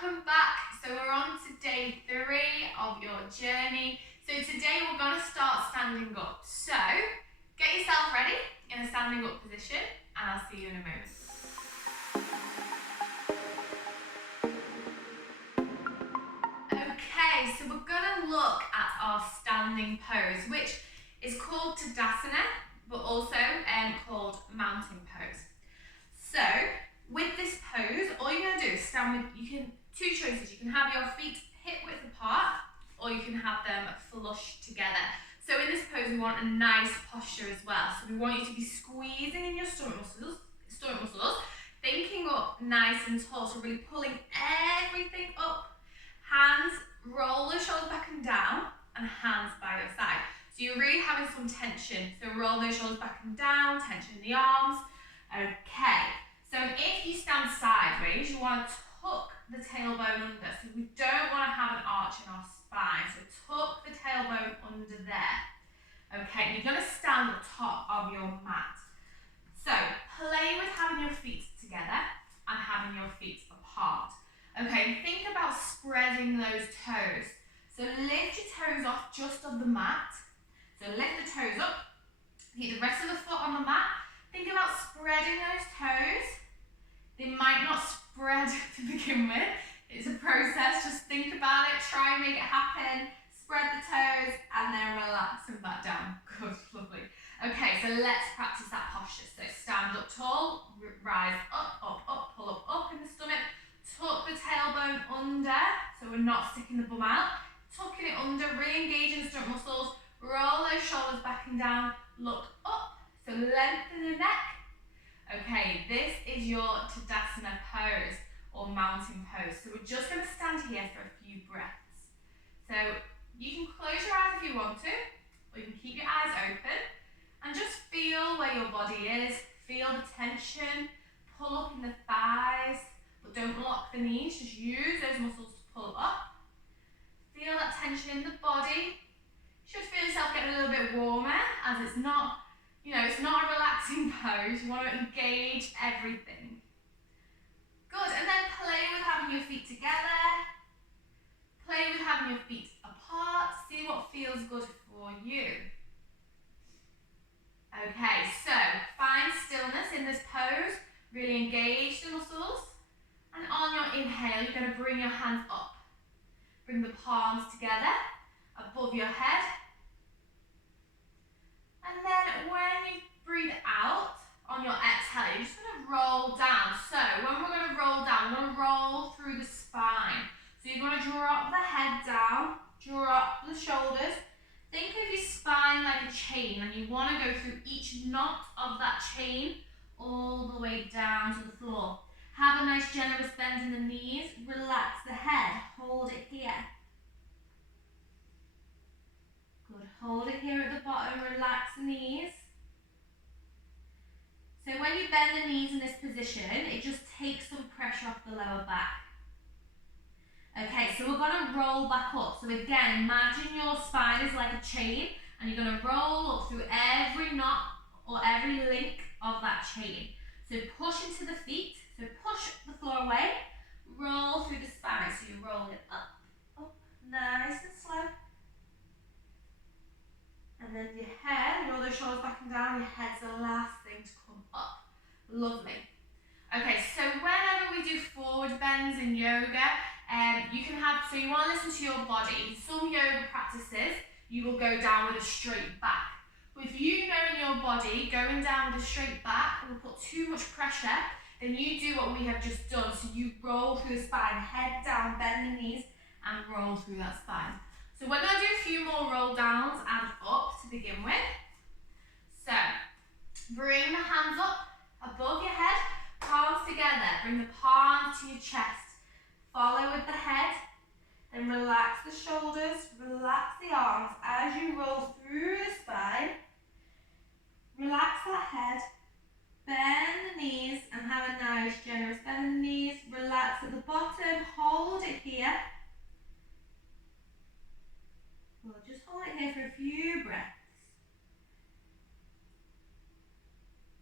welcome back. So we're on to day 3 of your journey. So today we're going to start standing up. So get yourself ready in a standing up position and I'll see you in a moment. Okay, so we're going to look at our standing pose, which is called Tadasana, but also called mountain pose. So with this pose, all you're going to do is stand with, two choices. You can have your feet hip width apart, or you can have them flush together. So in this pose, we want a nice posture as well. So we want you to be squeezing in your stomach muscles, thinking up nice and tall, so really pulling everything up. Hands, roll the shoulders back and down, and hands by your side. So you're really having some tension. So roll those shoulders back and down, tension in the arms. Okay. So if you stand sideways, you want to tuck the tailbone under. So we don't want to have an arch in our spine. So tuck the tailbone under there. Okay, you're going to stand at the top of your mat. So play with having your feet together and having your feet apart. Okay, think about spreading those toes. So lift your toes off just of the mat. So lift the toes up, keep the rest of the foot on the mat. Think about spreading those toes. They might not spread to begin with. It's a process, just think about it, try and make it happen. Spread the toes and then relax them back down. Good, lovely. Okay, so let's practice that posture. So stand up tall, rise up, pull up in the stomach. Tuck the tailbone under, so we're not sticking the bum out. Tucking it under, really engaging the stomach muscles. Roll those shoulders back and down, look up, so lengthen the neck. Okay, this is your Tadasana pose or mountain pose. So we're just going to stand here for a few breaths. So you can close your eyes if you want to, or you can keep your eyes open and just feel where your body is. Feel the tension, pull up in the thighs, but don't lock the knees, just use those muscles to pull up. Feel that tension in the body. You should feel yourself getting a little bit warmer as it's not, it's not a relaxing pose. You want to engage everything. Good, and then play with having your feet together. Play with having your feet apart. See what feels good for you. Okay, so find stillness in this pose. Really engage the muscles. And on your inhale, you're going to bring your hands up. Bring the palms together above your head. And then when you breathe out on your exhale, you're just going to roll down. So when we're going to roll down, we're going to roll through the spine. So you're going to drop the head down, drop the shoulders. Think of your spine like a chain, and you want to go through each knot of that chain all the way down to the floor. Have a nice generous bend in the knees. Relax the head. Hold it here. Good. Hold it here at the bottom. Relax the knees. So when you bend the knees in this position, it just takes some pressure off the lower back. Okay, so we're going to roll back up. So again, imagine your spine is like a chain, and you're going to roll up through every knot or every link of that chain. So push into the feet. So push the floor away. Roll through the spine. So you roll it up, nice and slow. And then your head, roll those shoulders back and down. Your head's the last thing to come up. Lovely. Okay, so whenever we do forward bends in yoga, you can have, so you want to listen to your body. In some yoga practices, you will go down with a straight back. But if you know in your body, going down with a straight back will put too much pressure, then you do what we have just done. So you roll through the spine, head down, bend the knees, and roll through that spine. So we're going to do a few more roll downs and up to begin with. So bring the hands up above your head, palms together. Bring the palms to your chest. Follow with the head. Then relax the shoulders, relax the arms as you roll through the spine. Relax that head. Bend the knees and have a nice generous bend in the knees. Relax at the bottom. Hold it here. We'll just hold it here for a few breaths.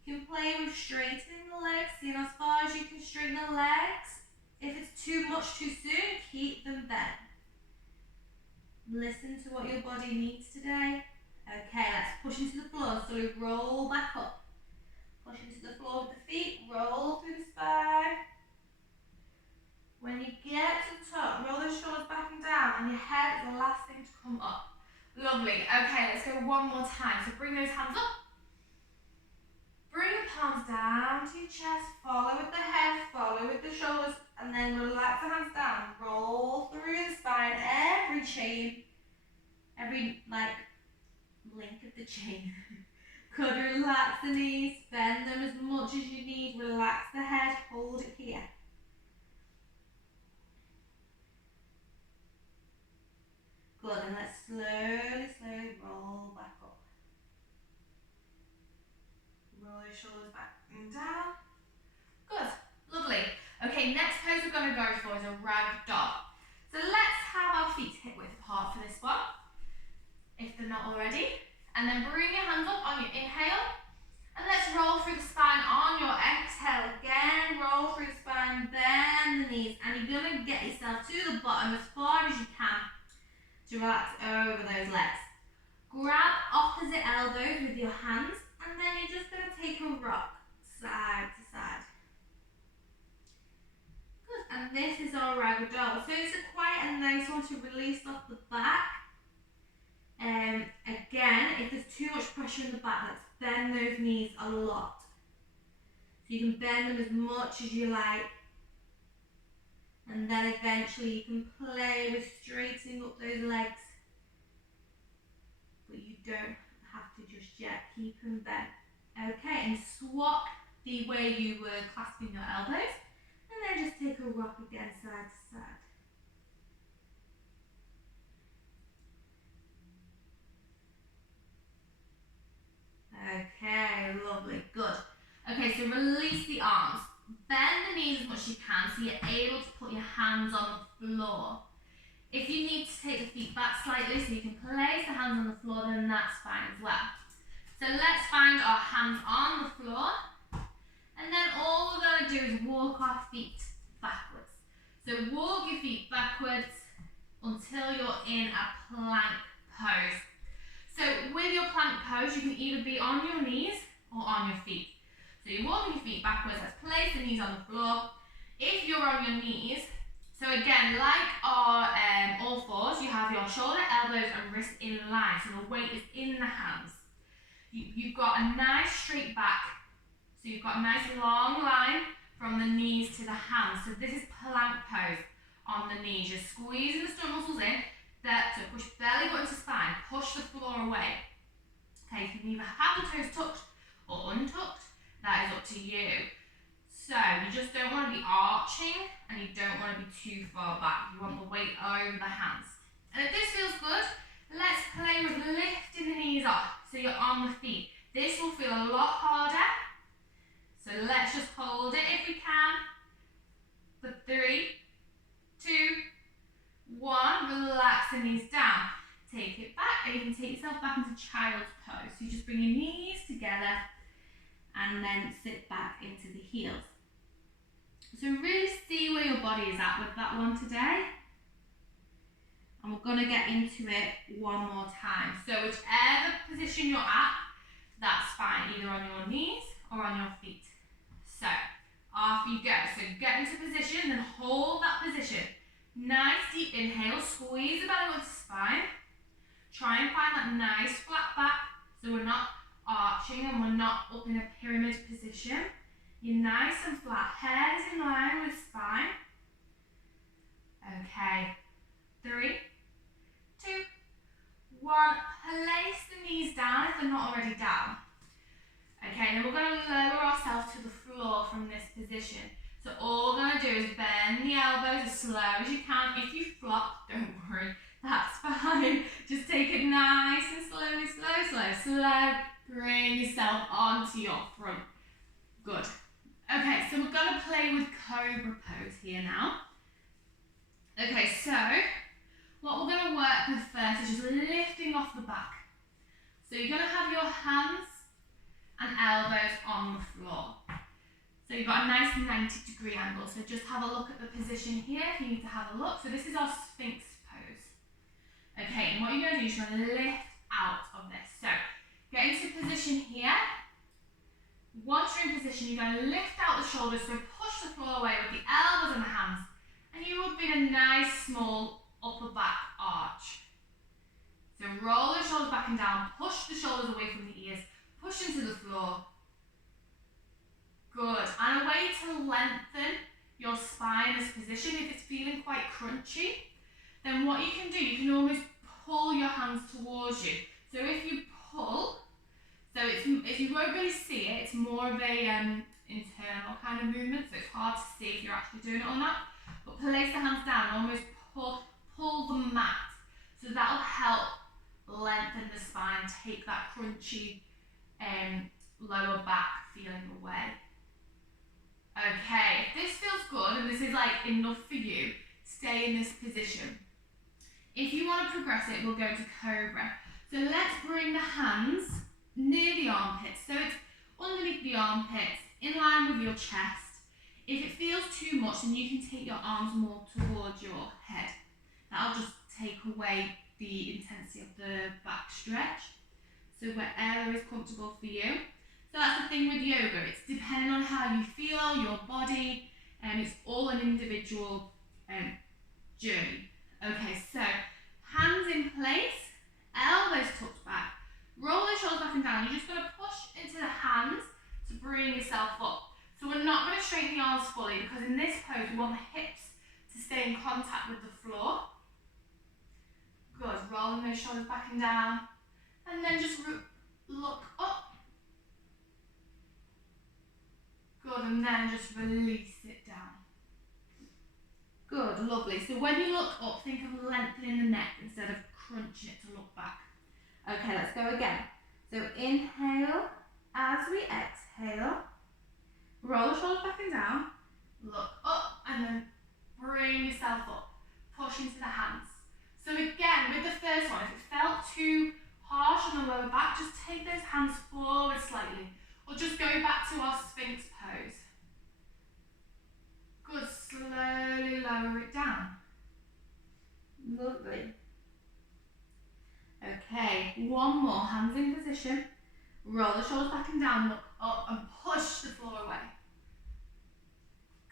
You can play with straightening the legs, seeing as far as you can straighten the legs. If it's too much too soon, to what your body needs today. Okay, let's push into the floor. So we roll back up. Push into the floor with the feet, roll through the spine. When you get to the top, roll the shoulders back and down, and your head is the last thing to come up. Lovely. Okay, let's go one more time. So bring those hands up. Bring the palms down to your chest. Follow with the head, follow with the shoulders, and then relax the hands down. Roll through the spine, every chain, every link of the chain. Could relax the knees, bend them as much as you need. Relax the head, hold it here. Good, and let's slowly roll back up. Roll your shoulders back and down. Good, lovely. Okay, next pose we're going to go for is a rag doll. So let's have our feet hip width apart for this one, if they're not already. And then bring your hands up on your inhale. And let's roll through the spine on your exhale. Again, roll through the spine, bend the knees. And you're going to get yourself to the bottom as far as you can to relax over those legs. Grab opposite elbows with your hands, and then you're just going to take a rock side to side. Good, and this is our ragdoll. So it's quite a nice one to release off the back. Again, if there's too much pressure in the back, let's bend those knees a lot. So you can bend them as much as you like. And then eventually you can play with straightening up those legs. But you don't have to just yet. Keep them bent. Okay, and swap the way you were clasping your elbows. And then just take a rock again side to side. Okay, lovely, good. Okay, so release the arms. Bend the knees as much as you can so you're able to put your hands on the floor. If you need to take the feet back slightly so you can place the hands on the floor, then that's fine as well. So let's find our hands on the floor. And then all we're going to do is walk our feet backwards. So walk your feet backwards until you're in a plank pose. So with your plank pose, you can either be on your knees or on your feet. So you're walking your feet backwards, let's place the knees on the floor. If you're on your knees, so again, like our all fours, you have your shoulder, elbows and wrists in line, so the weight is in the hands. You've got a nice straight back, so you've got a nice long line from the knees to the hands. So this is plank pose on the knees. You're squeezing the stomach muscles in, so push belly button to spine, push the floor away. Okay, you can either have the toes tucked or untucked, that is up to you. So you just don't want to be arching and you don't want to be too far back. You want the weight over the hands. And if this feels good, let's play with lifting the knees up so you're on the feet. This will feel a lot harder. So let's just hold it if we can. For 3, 2, 1, relax the knees down. Take it back and you can take yourself back into child's pose. So you just bring your knees together and then sit back into the heels. So really see where your body is at with that one today. And we're going to get into it one more time. So whichever position you're at, that's fine, either on your knees or on your feet. So off you go. So get into position, then hold that position. Nice deep inhale, squeeze the belly onto the spine. Try and find that nice flat back so we're not arching and we're not up in a pyramid position. You're nice and flat, head is in line with spine. Okay, 3, 2, 1, place the knees down if they're not already down. Okay, then we're going to lower ourselves to the floor from this position. So all we're going to do is bend the elbows as slow as you can. If you flop, don't worry, that's fine. Just take it nice and slowly, slow. Bring yourself onto your front. Good. Okay, so we're going to play with cobra pose here now. Okay, so what we're going to work with first is just lifting off the back. So you're going to have your hands and elbows on the floor. So you've got a nice 90-degree angle. So just have a look at the position here if you need to have a look. So this is our Sphinx pose. Okay, and what you're going to do is you're going to lift out of this. So get into position here. Once you're in position, you're going to lift out the shoulders, so push the floor away with the elbows and the hands. And you will be in a nice small upper back arch. So roll the shoulders back and down, push the shoulders away from the ears, push into the floor. Good. And a way to lengthen your spine in this position, if it's feeling quite crunchy, then what you can do, you can almost pull your hands towards you. So if you pull, so if you won't really see it, it's more of a internal kind of movement, so it's hard to see if you're actually doing it or not. But place the hands down, almost pull the mat. So that'll help lengthen the spine, take that crunchy lower back feeling away. Okay, if this feels good and this is like enough for you, stay in this position. If you want to progress it, we'll go to cobra. So let's bring the hands near the armpits. So it's underneath the armpits, in line with your chest. If it feels too much, then you can take your arms more towards your head. That'll just take away the intensity of the back stretch. So wherever is comfortable for you. So that's the thing with yoga, it's depending on how you feel, your body, and it's all an individual journey. Okay, so hands in place, elbows tucked back, roll the shoulders back and down. You're just going to push into the hands to bring yourself up. So we're not going to straighten the arms fully because in this pose we want the hips to stay in contact with the floor. Good, rolling those shoulders back and down. And then just look up. Good, and then just release it down. Good, lovely. So when you look up, think of lengthening the neck instead of crunching it to look back. Okay, let's go again. So inhale, as we exhale, roll the shoulders back and down, look up, and then bring yourself up. Push into the hands. So again, with the first one, if it felt too harsh on the lower back, just take those hands forward slightly, or just go back to our Sphinx pose. Good, slowly lower it down. Lovely. Okay, one more, hands in position. Roll the shoulders back and down, look up and push the floor away.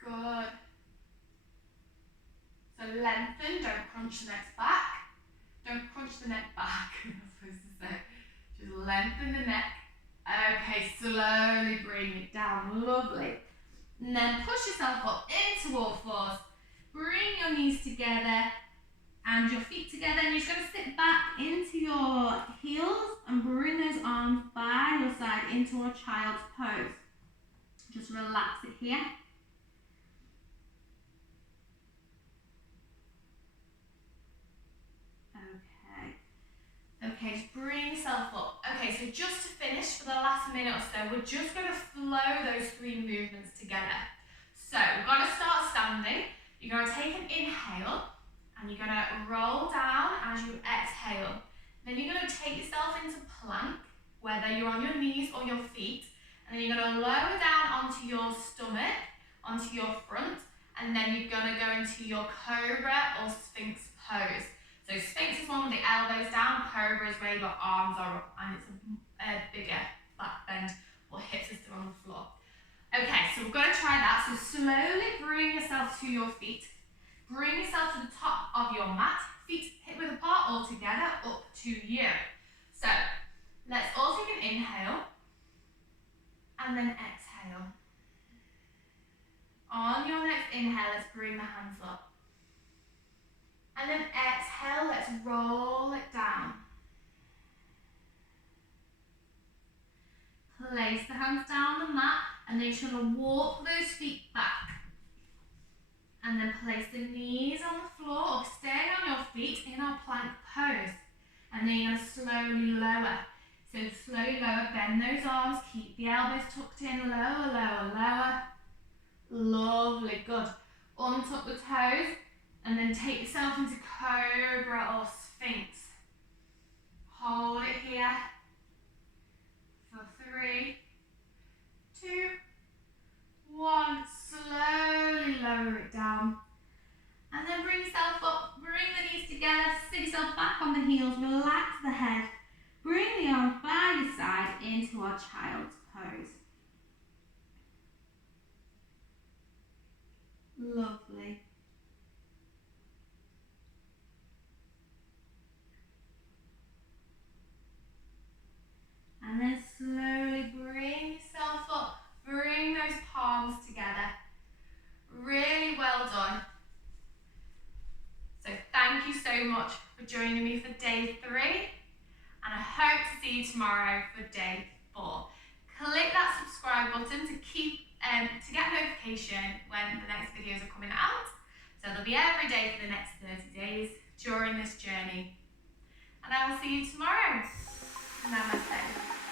Good. So lengthen, don't crunch the neck back. Don't crunch the neck back, I'm supposed to say. Just lengthen the neck. Okay, slowly bring it down, lovely. And then push yourself up into all fours. Bring your knees together and your feet together, and you're just going to sit back into your heels and bring those arms by your side into a child's pose. Just relax it here. Okay, just bring yourself up. Okay, so just to finish for the last minute or so, we're just going to flow those three movements together. So we're going to start standing. You're going to take an inhale and you're going to roll down as you exhale. Then you're going to take yourself into plank, whether you're on your knees or your feet, and then you're going to lower down onto your stomach, onto your front, and then you're going to go into your cobra or Sphinx pose. So Sphinx is one with the elbows down, cobra is where your arms are up and it's a bigger back bend or hips are still on the floor. Okay, so we're going to try that. So slowly bring yourself to your feet. Bring yourself to the top of your mat, feet hip width apart all together, up to you. So let's all take an inhale and then exhale. On your next inhale, let's bring the hands up. And then exhale, let's roll it down. Place the hands down on the mat, and then you're just going to walk those feet back. And then place the knees on the floor, or staying on your feet in our plank pose. And then you're going to slowly lower. So slowly lower, bend those arms, keep the elbows tucked in, lower, lower, lower. Lovely, good. Untuck the toes. And then take yourself into cobra or Sphinx. Hold it here for 3, 2, 1. Slowly lower it down. And then bring yourself up, bring the knees together, sit yourself back on the head. Bring the arms by your side into our child's pose. Lovely. And then slowly bring yourself up. Bring those palms together. Really well done. So thank you so much for joining me for day 3. And I hope to see you tomorrow for day 4. Click that subscribe button to get notification when the next videos are coming out. So they'll be every day for the next 30 days during this journey. And I will see you tomorrow. Namaste.